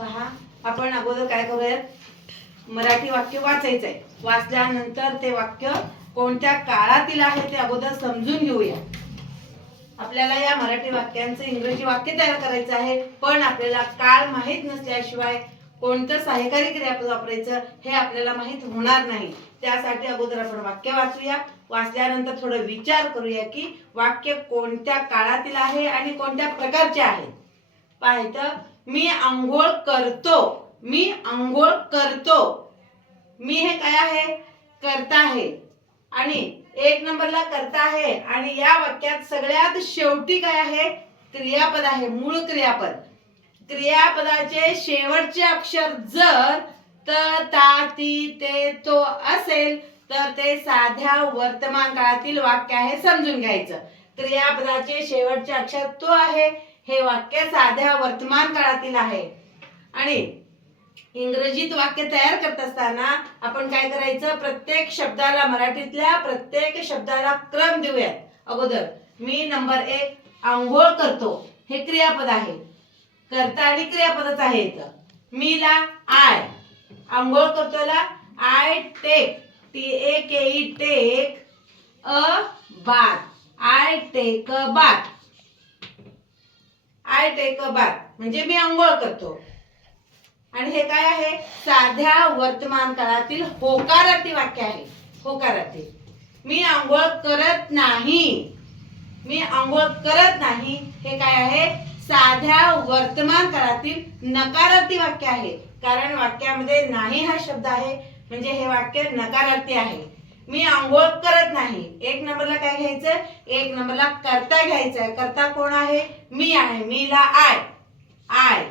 पहा आपण अगोदर काय करूयात? मराठी वाक्य वाचायचं आहे वाचल्यानंतर ते वाक्य कोणत्या काळातील आहे ते अगोदर समजून घेऊया. आपल्याला या मराठी वाक्यांचं इंग्रजी वाक्य तयार करायचं आहे पण आपल्याला काळ माहीत नसल्याशिवाय कोणतं सहायकारी क्रियापद वापरायचं हे आपल्याला माहीत होणार नाही. त्यासाठी अगोदर आपण वाक्य वाचूया. वाचल्यानंतर थोडं विचार करूया की वाक्य कोणत्या काळातील आहे आणि कोणत्या प्रकारचे आहे. पाहिजे मी आंघोळ करतो. मी आंघोळ करतो. मी हे काय आहे? करता आहे. आणि एक नंबरला करता आहे. आणि या वाक्यात सगळ्यात शेवटी काय आहे? क्रियापद आहे. मूळ क्रियापद. क्रियापदाचे शेवटचे अक्षर जर त ता ती ते तो असेल तर ते साध्या वर्तमान काळातील वाक्य आहे समजून घ्यायचं. क्रियापदाचे शेवटचे अक्षर तो आहे. हे वाक्य साध्या वर्तमान काळातील आहे. आणि इंग्रजीत वाक्य तयार करत असताना आपण काय करायचं? प्रत्येक शब्दाला मराठीतल्या प्रत्येक शब्दाला क्रम देऊयात. अगोदर मी नंबर एक आंघोळ करतो. हे क्रियापद आहे. करता आणि क्रियापदच आहे इथं. मीला आय. आंघोळ करतोला I take. T A K E take a bath I take a bath I take a bath म्हणजे मी आंघोळ करतो. आणि हे काय आहे? साध्या वर्तमान काळातील होकारार्थी वाक्य आहे. होकारार्थी मी आंघोळ करत नाही. मी आंघोळ करत नाही. हे काय आहे? साध्या वर्तमान काळातील नकारार्थी वाक्य आहे. कारण वाक्यामध्ये नाही हा शब्द आहे. म्हणजे हे वाक्य नकारार्थी आहे. मी आंघोळ करत नाही. एक नंबरला काय घ्यायचं एक नंबरला करता घ्यायचा आहे करता कोण आहे? मी आहे. मीला आय. आय.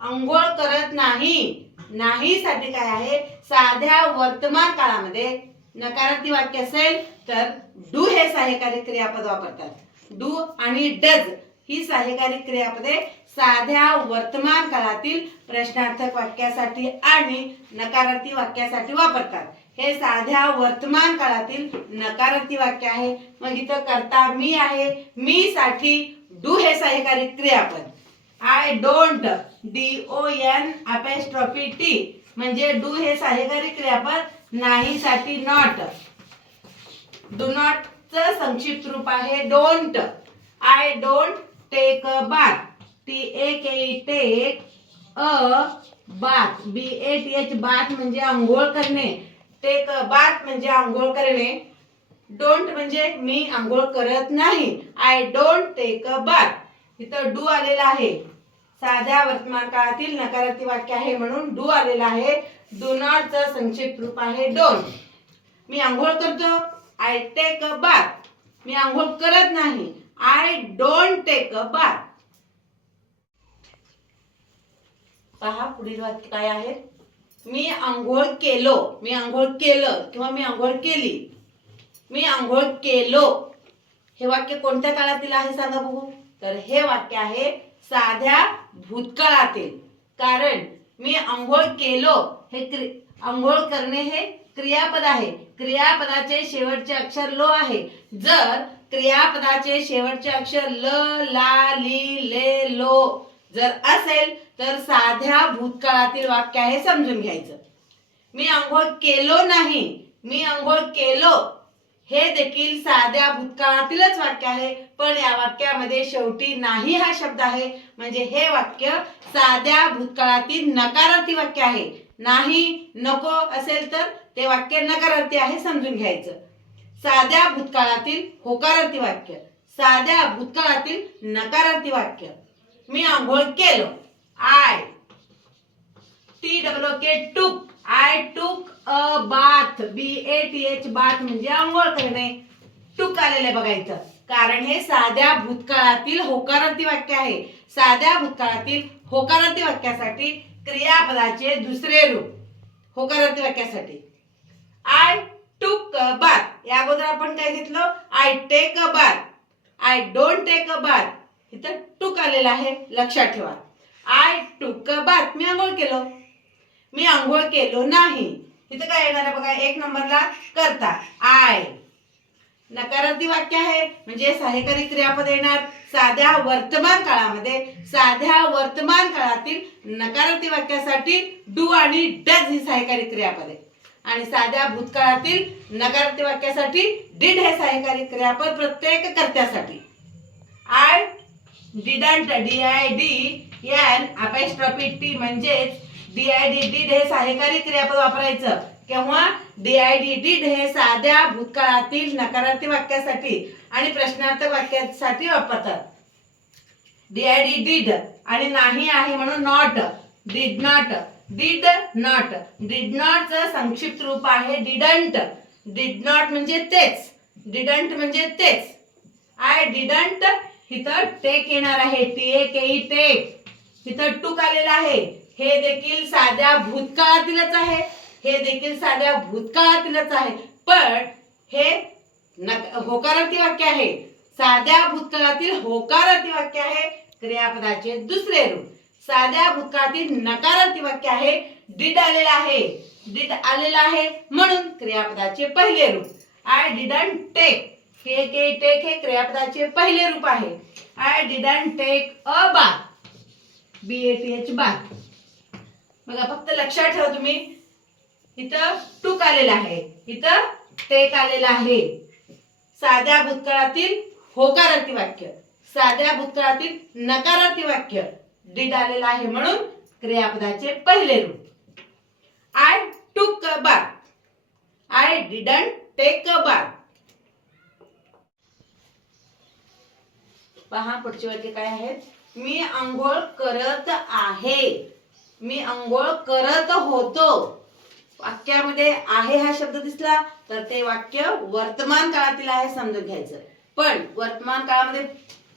अंघोळ करत नाही. नाही साठी काय आहे? साध्या वर्तमान काळामध्ये नकारार्थी वाक्य असेल तर डू हे सहाय्यकारी क्रियापद वापरतात. डू आणि डज ही सहाय्यकारी क्रियापदे साध्या वर्तमान काळातील प्रश्नार्थक वाक्यासाठी आणि नकारार्थी वाक्यासाठी वापरतात. हे साध्या वर्तमान काळातील नकारार्थी वाक्य आहे. मग इथं करता मी आहे मी साठी डू हे सहाय्यकारी क्रियापद. I don't D O N apostrophe T म्हणजे डू हे सहाय्यकारी क्रियापद नाही साठी नॉट डू नॉट च संक्षिप्त रूप आहे don't I don't take a bath T A K take a bath B A T H bath म्हणजे आंघोळ करणे. टेक अ बाथ म्हणजे आंघोळ करणे. डोंट म्हणजे मी आंघोळ करत नाही. I don't take a bath इथं डू आलेला आहे. साध्या वर्तमान काळातील नकारात्मक वाक्य आहे म्हणून डू आलेला आहे. डू नॉट संक्षिप्त रूप आहे डोंट मी आंघोळ करतो. आय टेक अ बाथ मी आंघोळ करत नाही. I don't take a bath पहा पुढील वाक्य काय आहे? मी आंघोळ केलो मी आंघोळ केलं किंवा मी आंघोळ केली मी आंघोळ केलो. हे वाक्य कोणत्या काळातील आहे सांगा बघू. तर हे वाक्य आहे साध्या भूतकाळातील. कारण मी आंघोळ केलो हे क्रि आंघोळ करणे हे क्रियापद आहे. क्रियापदाचे शेवटचे अक्षर लो आहे. जर क्रियापदाचे शेवटचे अक्षर ल ला ली ले लो जर असेल तर साध्या भूतकाळातील वाक्य आहे समजून घ्यायचं. मी आंघोळ केलो नाही मी आंघोळ केलो. हे देखील साध्या भूतकाळातीलच वाक्य आहे पण या वाक्यामध्ये शेवटी नाही हा शब्द आहे. म्हणजे हे वाक्य साध्या भूतकाळातील नकारार्थी वाक्य आहे. नाही नको असेल तर ते वाक्य नकारार्थी आहे समजून घ्यायचं. साध्या भूतकाळातील होकारार्थी वाक्य साध्या भूतकाळातील नकारार्थी वाक्य. मी आंघोळ केलो. I T W K took I took a bath B A T H bath म्हणजे आंघोळ करणे. टूक आलेलं बघायचं कारण हे साध्या भूतकाळातील होकारार्थी वाक्य आहे. साध्या भूतकाळातील होकारार्थी वाक्यासाठी क्रियापदाचे दुसरे रूप. होकारार्थी वाक्यासाठी. आय टूक अ बाथ या अगोदर आपण काय घेतलं? I take a bath I don't take a bath इथं टूक आलेलं आहे. लक्षात ठेवा. आय टूक बात मी आंघोळ केलं. मी आंघोळ केलो नाही. इथं काय येणार आहे बघा? एक नंबरला करता. आय. नकारार्थी वाक्य आहे. म्हणजे सहाय्यकारी क्रियापद येणार. साध्या वर्तमान काळामध्ये साध्या वर्तमान काळातील नकारार्थी वाक्यासाठी डू आणि डज ही सहाय्यकारी क्रियापद आहे. आणि साध्या भूतकाळातील नकारार्थी वाक्यासाठी डिड हे सहाय्यकारी क्रियापद प्रत्येक कर्त्यासाठी. I didn't D I D N apostrophe T म्हणजेच डी आय डी डीड हे सहाय्यकारी क्रियापद वापरायचं. केव्हा? डी आय डी डीड हे साध्या भूतकाळातील नकारार्थी वाक्यासाठी आणि प्रश्नार्थक वाक्यासाठी वापरतात. डी आय डी डीड आणि नाही आहे म्हणून not did not did not did नॉटचं संक्षिप्त रूप आहे डिडंट डीड नॉट म्हणजे तेच. डिडंट म्हणजे तेच. आय डिडंट तिथं टेक येणार आहे T A K E take. तिथं टूक आलेलं आहे. हे देखील साध्या भूतकाळातीलच आहे. हे देखील साध्या भूतकाळातीलच आहे. पण हे नक होकारार्थी वाक्य आहे. साध्या भूतकाळातील होकारार्थी वाक्य आहे. क्रियापदाचे दुसरे रूप. साध्या भूतकाळातील नकारार्थी वाक्य आहे. डिड आलेलं आहे. डिड आलेलं आहे म्हणून क्रियापदाचे पहिले रूप. I didn't take. K K take हे क्रियापदाचे पहिले रूप आहे. I didn't take a bath B A T H bath बघा फक्त लक्षात ठेवा तुम्ही. इथं टूक आलेलं आहे. इथं टेक आलेलं आहे. साध्या भूतकाळातील होकारार्थी वाक्य. साध्या भूतकाळातील नकारार्थी वाक्य. डिड आलेलं आहे म्हणून क्रियापदाचे पहिले रूप. I took a bath I didn't take a bath पहा पुढची वाक्य काय आहेत. मी आंघोळ करत आहे. मी आंघोळ करत होतो. वाक्यामध्ये आहे हा शब्द दिसला तर ते वाक्य वर्तमान काळातील आहे समजून घ्यायचं. पण वर्तमान काळामध्ये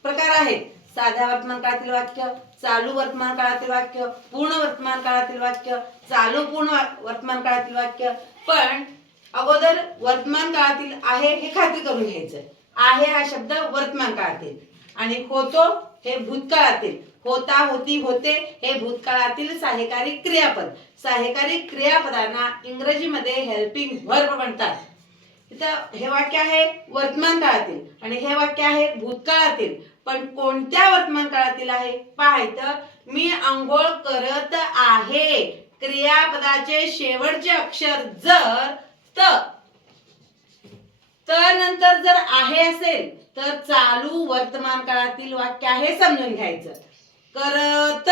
प्रकार आहेत. साध्या वर्तमान काळातील वाक्य चालू वर्तमान काळातील वाक्य पूर्ण वर्तमान काळातील वाक्य चालू पूर्ण वर्तमान काळातील वाक्य. पण अगोदर वर्तमान काळातील आहे हे खात्री करून घ्यायचं. आहे हा शब्द वर्तमान काळातील. आणि होतो हे भूतकाळातील होता होती होते हे भूतकाळातील सहाय्यकारी क्रियापद. सहाय्यकारी क्रियापदांना इंग्रजीमध्ये हेल्पिंग व्हर्ब म्हणतात. इथं हे वाक्य आहे वर्तमान काळातील आणि हे वाक्य आहे भूतकाळातील. पण कोणत्या वर्तमान काळातील आहे? पाहायचं मी आंघोळ करत आहे. क्रियापदाचे शेवटचे अक्षर जर त. तर नंतर जर आहे असेल तर चालू वर्तमान काळातील वाक्य आहे समजून घ्यायचं. करत.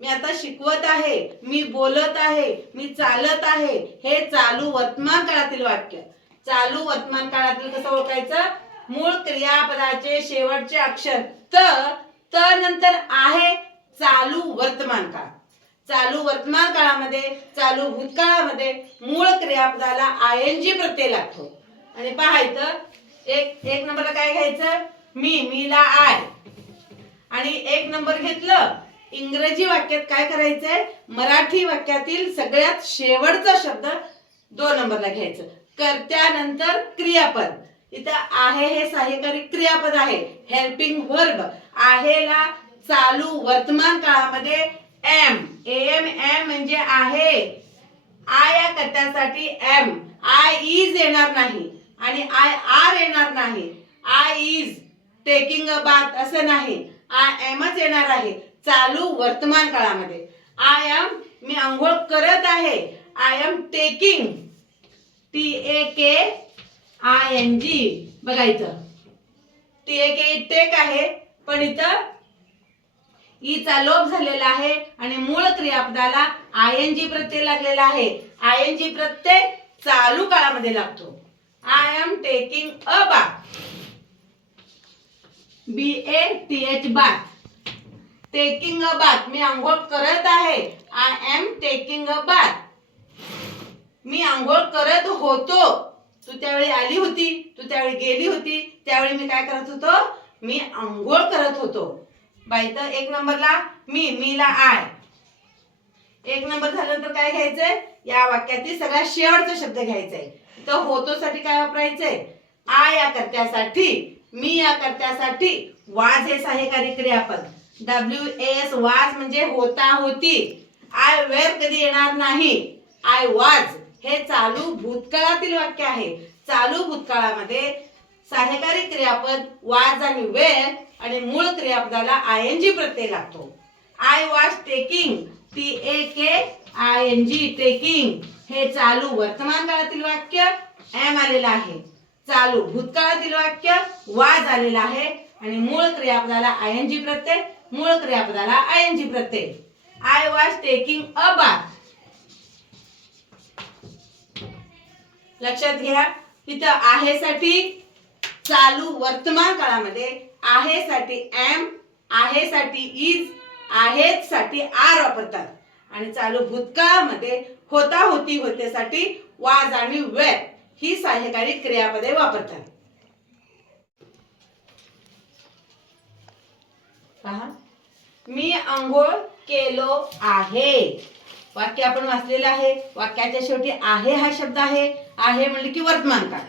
मी आता शिकवत आहे मी बोलत आहे मी चालत आहे हे चालू वर्तमान काळातील वाक्य. चालू वर्तमान काळातील कसं ओळखायचं? मूळ क्रियापदाचे शेवटचे अक्षर. त त नंतर आहे चालू वर्तमान काळ. चालू वर्तमान काळामध्ये चालू भूतकाळामध्ये मूळ क्रियापदाला आय एन जी प्रत्यय लागतो. आणि पाहायचं एक एक नंबरला काय घ्यायचं? मी मीला आय. आणि एक नंबर घेतलं इंग्रजी वाक्यात काय करायचंय? मराठी वाक्यातील सगळ्यात शेवटचा शब्द दोन नंबरला घ्यायचं. कर्त्यानंतर क्रियापद. इथं आहे हे सहाय्यकारी क्रियापद आहे. हेल्पिंग व्हर्ब आहेला चालू वर्तमान काळामध्ये एम एम एम म्हणजे आहे. आय या कर्त्यासाठी एम आय इज येणार नाही. आणि आय आर येणार नाही. I is taking a bath असं नाही. आय एमच येणार आहे. चालू वर्तमान काळामध्ये. आय एम मी आंघोळ करत आहे. I am taking T A K I N G बघायचं टी ए के टेक आहे. पण इथं e ईचा लोप झालेला आहे आणि मूळ क्रियापदाला आय एन जी प्रत्यय लागलेला आहे. आय एन जी प्रत्यय चालू काळामध्ये लागतो. I am taking a bath B A T H bath taking a bath मी आंघोळ करत आहे. I am taking a bath मी आंघोळ करत होतो. तू त्यावेळी आली होती. तू त्यावेळी गेली होती. त्यावेळी मी काय करत होतो? मी आंघोळ करत होतो. बाई तर एक नंबरला मी मीला आय एक नंबर झाल्यानंतर काय घ्यायचंय? या वाक्यातील सगळ्यात शेवटचा शब्द घ्यायचा आहे तर होतोसाठी काय वापरायचंय? आ या कर्त्यासाठी मी या कर्त्यासाठी वाज हे सहाय्यकारी क्रियापद. डब्ल्यू एस वाज म्हणजे होता होती. आय वेर कधी येणार नाही. आय वाज हे चालू भूतकाळातील वाक्य आहे. चालू भूतकाळामध्ये सहाय्यकारी क्रियापद वाज आणि वेळ आणि मूळ क्रियापदाला आय एन जी प्रत्यय लागतो. I was taking T A K I N G taking हे चालू वर्तमान काळातील वाक्य एम आलेलं आहे. चालू भूतकाळातील वाक्य वाज आलेलं आहे. आणि मूळ क्रियापदाला आय एन जी प्रत्यय मूळ क्रियापदाला I N G Pratyaya. I was taking a bath लक्षात घ्या तिथं आहे साठी चालू वर्तमान काळामध्ये आहे साठी एम आहे साठी इज आहेत साठी आर वापरतात. आणि चालू भूतकाळामध्ये होता होती होतेसाठी वाज आणि वेळ ही सहाय्यकारी क्रियापदे वापरतात. पहा मी आंघोळ केलो आहे. वाक्य आपण वाचलेलं आहे. वाक्याच्या शेवटी आहे हा शब्द आहे. आहे म्हणलं की वर्तमान काळ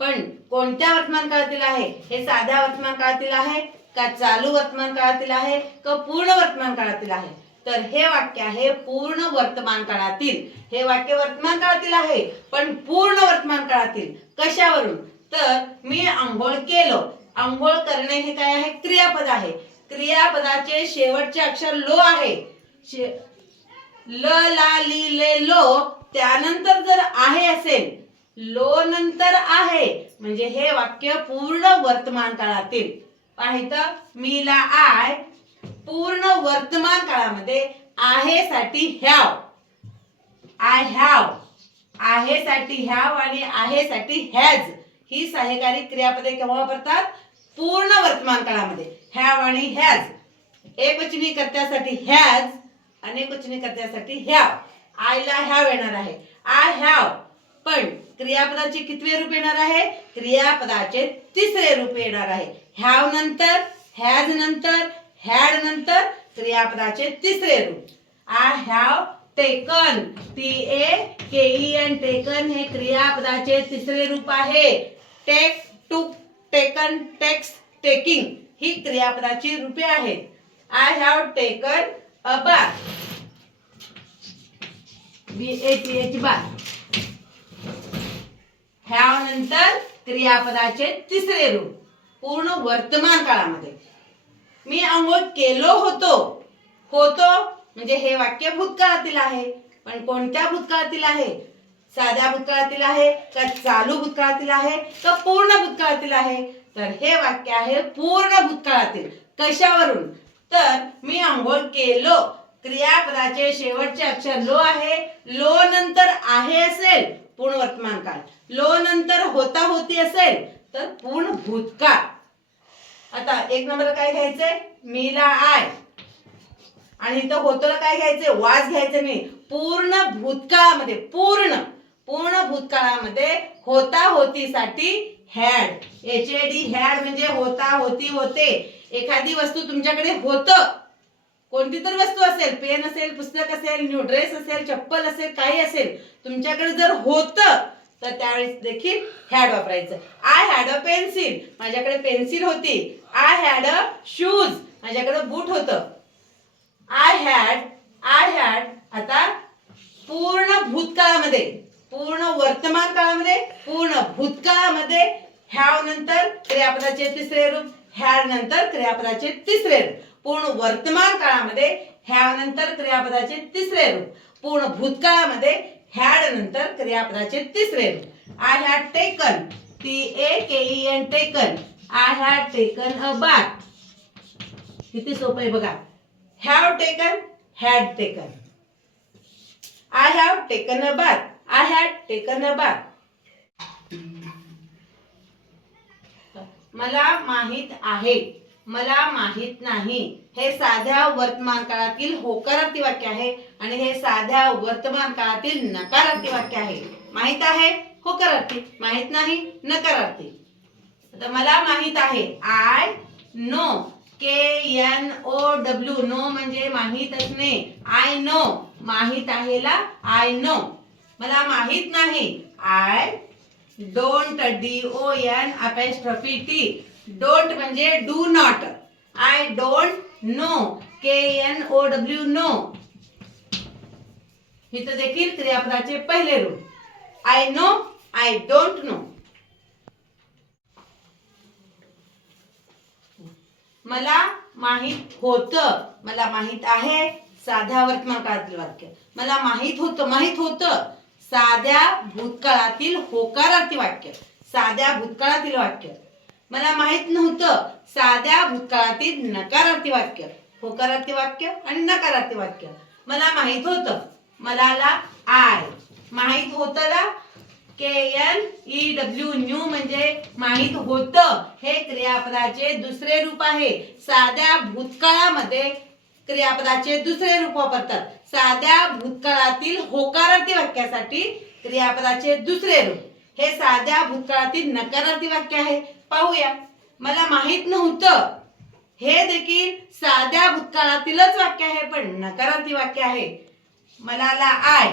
पण कोणत्या वर्तमान काळातील आहे? हे साध्या वर्तमान काळातील आहे. का चालू वर्तमान काळातील आहे का पूर्ण वर्तमान काळातील आहे? तर हे वाक्य आहे पूर्ण वर्तमान काळातील. हे वाक्य वर्तमान काळातील आहे पण पूर्ण वर्तमान काळातील. कशावरून? तर मी आंघोळ केलो. आंघोळ करणे हे काय आहे? क्रियापद आहे. क्रियापदाचे शेवटचे अक्षर लो आहे. शे- ल ला ली ले लो त्यानंतर जर आहे असेल लो नंतर आहे. म्हणजे हे वाक्य पूर्ण वर्तमान काळातील. पाहितं. मी ला आय पूर्ण वर्तमान काळामध्ये आहे साठी ह्याव. आय हॅव आहे साठी ह्याव आणि आहे साठी हॅज ही सहाय्यकारी क्रियापदे केव्हा वापरतात? पूर्ण वर्तमान काळामध्ये. हॅव आणि हॅज एक वचनी कर्त्यासाठी हॅज अनेक वचनी कर्त्यासाठी हॅव आयला हॅव येणार आहे. आय हॅव पण क्रियापदाचे कितवे रूप येणार आहे? क्रियापदाचे तिसरे रूप येणार आहे. ह्याव नंतर हॅज नंतर हॅड नंतर क्रियापदाचे तिसरे रूप. I have taken. T A K E N taken हे क्रियापदाचे तिसरे रूप आहे. Take to taken takes taking ही क्रियापदाची रूपे आहेत. I have taken a bar. B A T H bar. ह्या नंतर क्रियापदाचे तिसरे रूप. पूर्ण वर्तमान काळामध्ये. मी आंघोळ केलो होतो. होतो म्हणजे हे वाक्य भूतकाळातील आहे. पण कोणत्या भूतकाळातील आहे? साध्या भूतकाळातील आहे का चालू भूतकाळातील आहे का पूर्ण भूतकाळातील आहे? तर हे वाक्य आहे पूर्ण भूतकाळातील. कशावरून? तर मी आंघोळ केलो. क्रियापदाचे शेवटचे अक्षर लो आहे. लो नंतर आहे असेल. पूर्ण वर्तमान काळ. लो नंतर होता होती असेल. तर पूर्ण भूतकाळ. आता एक नंबर काय घ्यायचंय? मीला आय. आणि इथं होतोला काय घ्यायचंय? वाज घ्यायचं नाही पूर्ण भूतकाळामध्ये पूर्ण पूर्ण भूतकाळामध्ये होता होतीसाठी had H A D had म्हणजे होता होती होते. एखादी वस्तू तुमच्याकडे होतं. कोणती तर वस्तू असेल पेन असेल पुस्तक असेल न्यू ड्रेस असेल चप्पल असेल काही असेल तुमच्याकडे जर होतं तर त्यावेळेस देखील हॅड वापरायचं. आय हॅड अ पेन्सिल माझ्याकडे पेन्सिल होती. आय हॅड अ शूज माझ्याकडे बूट होतं. आय हॅड आय हॅड आता पूर्ण भूतकाळामध्ये पूर्ण वर्तमान काळामध्ये पूर्ण भूतकाळामध्ये हॅव नंतर क्रियापदाचे तिसरे रूप हॅड नंतर क्रियापदाचे तिसरे रूप. पूर्ण वर्तमान काळामध्ये हॅव नंतर क्रियापदाचे तिसरे रूप. पूर्ण भूतकाळामध्ये हॅड नंतर क्रियापदाचे तिसरे रूप. I had taken T A K E N taken I had taken a bath किती सोपं आहे बघा. Have taken had taken I have taken a bath I had taken a bath मला माहीत आहे. मला माहीत नाही. हे साध्या वर्तमान काळातील होकारार्थी वाक्य आहे आणि हे साध्या वर्तमान काळातील नकारार्थी वाक्य आहे. माहीत आहे? होकारार्थी. माहीत नाही? नकारार्थी. आता मला माहीत आहे. I know K N O W know म्हणजे माहीत असणे आय नो माहीत आहेला आय नो मला माहीत नाही. I don't D O N apostrophe T don't म्हणजे do not I don't know K N O W know इथं देखील क्रियापदाचे पहिले रूप. I know I don't know मला माहीत होत. मला माहीत आहे साध्या वर्तमानकाळातील वाक्य. मला माहीत होतं माहीत होतं. साध्या भूतकाळातील होकारार्थी वाक्य. साध्या भूतकाळातील वाक्य. मला माहीत नव्हतं. साध्या भूतकाळातील नकारार्थी वाक्य होकारार्थी वाक्य आणि नकारार्थी वाक्य. मला माहीत होतं. मला आय. माहीत होतला K N E W knew म्हणजे माहीत होतं. हे क्रियापदाचे दुसरे रूप आहे. साध्या भूतकाळामध्ये क्रियापदाचे दुसरे रूप वापरतात. साध्या भूतकाळातील होकारार्थी वाक्यासाठी क्रियापदाचे दुसरे रूप. हे साध्या भूतकाळातील नकारार्थी वाक्य आहे. पाहूया. मला माहीत नव्हतं. हे देखील साध्या भूतकाळातीलच वाक्य आहे पण नकारात्मक वाक्य आहे. मला आला I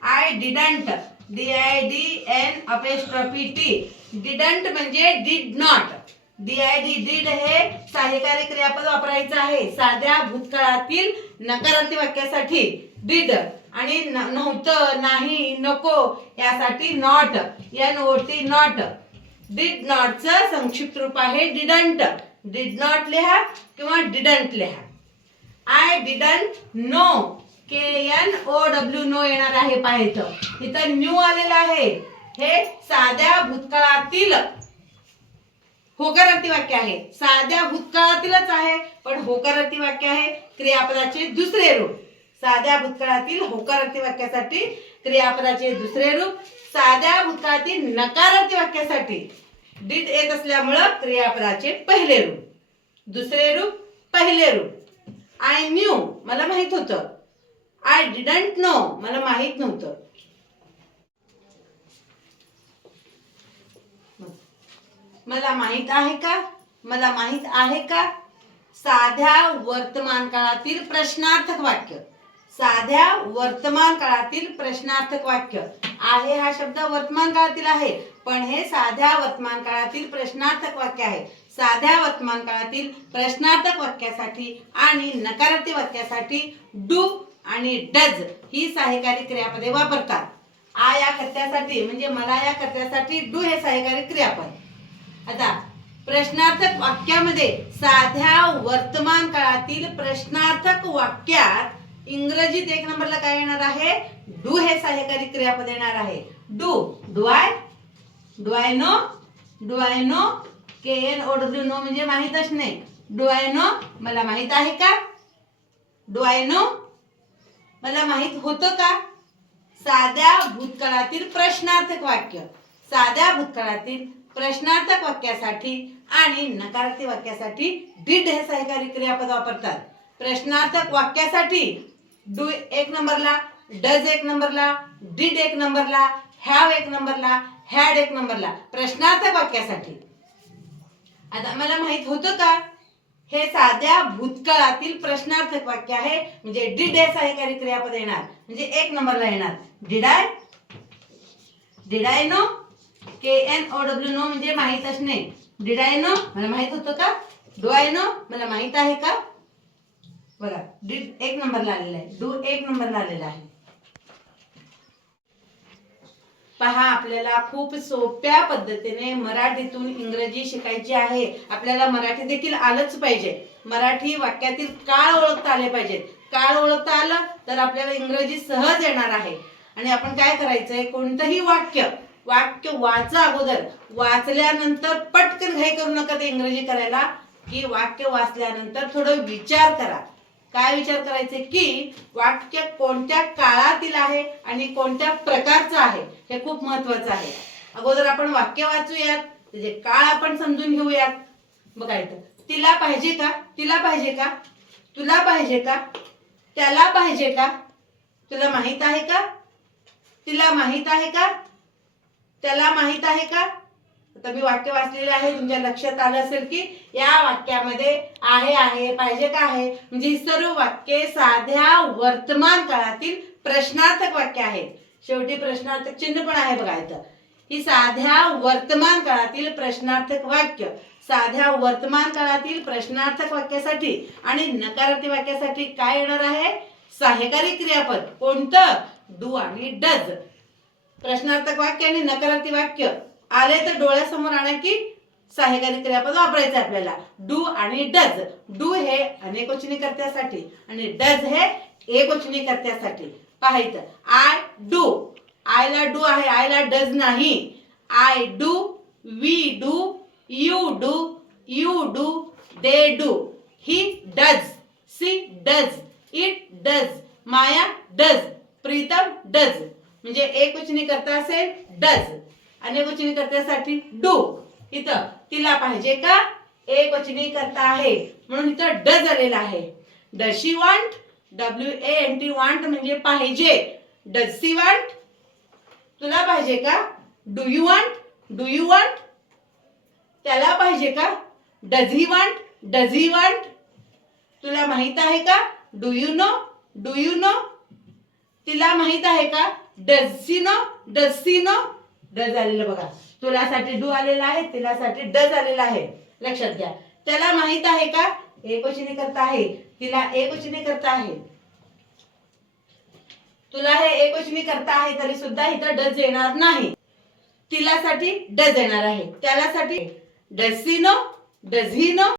I didn't D I D N apostrophe T didn't म्हणजे did not D I D did हे सहाय्यकारी क्रियापद वापरायचं आहे. साध्या भूतकाळातील नकारात्मक वाक्यासाठी. डिड आणि नव्हतं नाही नको यासाठी not N O T not did नॉटचं संक्षिप्त रूप आहे. डिडंट डिड नॉट लिहा किंवा डिडंट लिहा. I didn't know K N O W know येणार आहे पाहायचं. इथं न्यू आलेलं आहे. हे साध्या भूतकाळातील होकारार्थी वाक्य आहे. साध्या भूतकाळातीलच आहे पण होकारार्थी वाक्य आहे. क्रियापदाचे दुसरे रूप. साध्या भूतकाळातील होकारार्थी वाक्यासाठी क्रियापदाचे दुसरे रूप. साध्या भूतकाळातील नकारार्थी वाक्यासाठी डिड येत असल्यामुळं क्रियापदाचे पहिले रूप. दुसरे रूप पहिले रूप. आय न्यू मला माहीत होतं. आय डिडंट नो मला माहीत नव्हतं. मला माहीत आहे का? मला माहीत आहे का? साध्या वर्तमान काळातील प्रश्नार्थक वाक्य. साध्या वर्तमान काळातील प्रश्नार्थक वाक्य. आहे हा शब्द वर्तमान काळातील आहे पण हे साध्या वर्तमान काळातील प्रश्नार्थक वाक्य आहे. साध्या वर्तमान काळातील प्रश्नार्थक वाक्यासाठी आणि नकारात्मक वाक्यासाठी डू आणि डज ही सहाय्यकारी क्रियापदे वापरतात. आ या कर्त्यासाठी म्हणजे मला या कर्त्यासाठी डू हे सहाय्यकारी क्रियापद. आता प्रश्नार्थक वाक्यामध्ये साध्या वर्तमान काळातील प्रश्नार्थक वाक्यात इंग्रजीत एक नंबरला काय येणार आहे? डू हे सहाय्यकारी क्रियापद येणार आहे. Do do I? Do I know? Do I know? K N O W know म्हणजे माहीत असणे. Do I know? मला माहीत आहे का? Do I know? मला माहीत होतं का? साध्या भूतकाळातील प्रश्नार्थक वाक्य. साध्या भूतकाळातील प्रश्नार्थक वाक्यासाठी आणि नकारार्थी वाक्यासाठी डिड हे सहकारी क्रियापद वापरतात. प्रश्नार्थक वाक्यासाठी डू एक नंबरला डज एक नंबरला डिड एक नंबरला हॅव एक नंबरला हॅड एक नंबरला. प्रश्नार्थ वाक्यासाठी. आता मला माहीत होतं का हे साध्या भूतकाळातील प्रश्नार्थक वाक्य आहे म्हणजे डिड हे सहाय्यकारी क्रियापद येणार म्हणजे एक नंबरला येणार. Did I did I know K N O W know म्हणजे माहीत असणे. डिडाय नो मला माहीत होतं का? डू आय नो मला माहीत आहे का? बघा डिड एक नंबरला आलेला आहे. डू एक नंबरला आलेला आहे. पहा आपल्याला खूप सोप्या पद्धतीने मराठीतून इंग्रजी शिकायची आहे. आपल्याला मराठी देखील आलंच पाहिजे. मराठी वाक्यातील काळ ओळखता आले पाहिजेत. काळ ओळखता आलं तर आपल्याला इंग्रजी सहज येणार आहे. आणि आपण काय करायचंय? कोणतंही वाक्य वाक्य वाचा अगोदर. वाचल्यानंतर पटकन घाई करू नका ते इंग्रजी करायला. की वाक्य वाचल्यानंतर थोडं विचार करा. काय विचार करायचे की वाक्य कोणत्या काळातील आहे आणि कोणत्या प्रकारचं आहे हे खूप महत्वाचं आहे. अगोदर आपण वाक्य वाचूयात त्याचे काळ आपण समजून घेऊयात. बघा इथं तिला पाहिजे का? तिला पाहिजे का? तुला पाहिजे का? त्याला पाहिजे का? तुला माहीत आहे का? तिला माहीत आहे का? त्याला माहीत आहे का? आता मी वाक्य वाचलेलं आहे तुमच्या लक्षात आलं असेल की या वाक्यामध्ये आहे आहे पाहिजे का आहे? म्हणजे ही सर्व वाक्ये साध्या वर्तमान काळातील प्रश्नार्थक वाक्य आहेत. शेवटी प्रश्नार्थक चिन्ह पण आहे बघा इथं. ही साध्या वर्तमान काळातील प्रश्नार्थक वाक्य साध्या वर्तमान काळातील प्रश्नार्थक वाक्यासाठी आणि नकारार्थी वाक्यासाठी काय येणार आहे? सहाय्यकारी क्रियापद. कोणतं? डू आणि डज. प्रश्नार्थक वाक्य आणि नकारार्थी वाक्य. आले तर डोळ्यासमोर आणा की सहाय्यकारी क्रियापद वापरायचं आपल्याला. डू आणि डज. डू हे अनेकवचनी कर्त्यासाठी आणि डज हे एकवचनी कर्त्यासाठी. पाहायचं. I do. आयला डू आहे आयला डज नाही. I do we do you do you do they do. He does. She does. It does. Maya does. Pritam does. म्हणजे एक वचनी करता असेल डज. अनेक वचनी डू. इथं तिला पाहिजे का? एक वचनी करता आहे. म्हणून इथं ड आलेला आहे. Does she want W A N T want म्हणजे पाहिजे. डज सी वांट तुला पाहिजे का? Do you want do you want त्याला पाहिजे का? Does he want does he want तुला माहीत आहे का? Do you know do you know तिला माहीत आहे का? Does she know does she know ड आलेलं बघा. तुलासाठी डू आलेला आहे तिलासाठी डज आलेला आहे. लक्षात घ्या. त्याला माहीत आहे का? एकवचनी करता आहे. तिला एक वचने करता आहे. तुला हे एकवचनी करता आहे तरी सुद्धा इथं डज येणार नाही. तिलासाठी डज येणार आहे. त्यालासाठी does she know does he know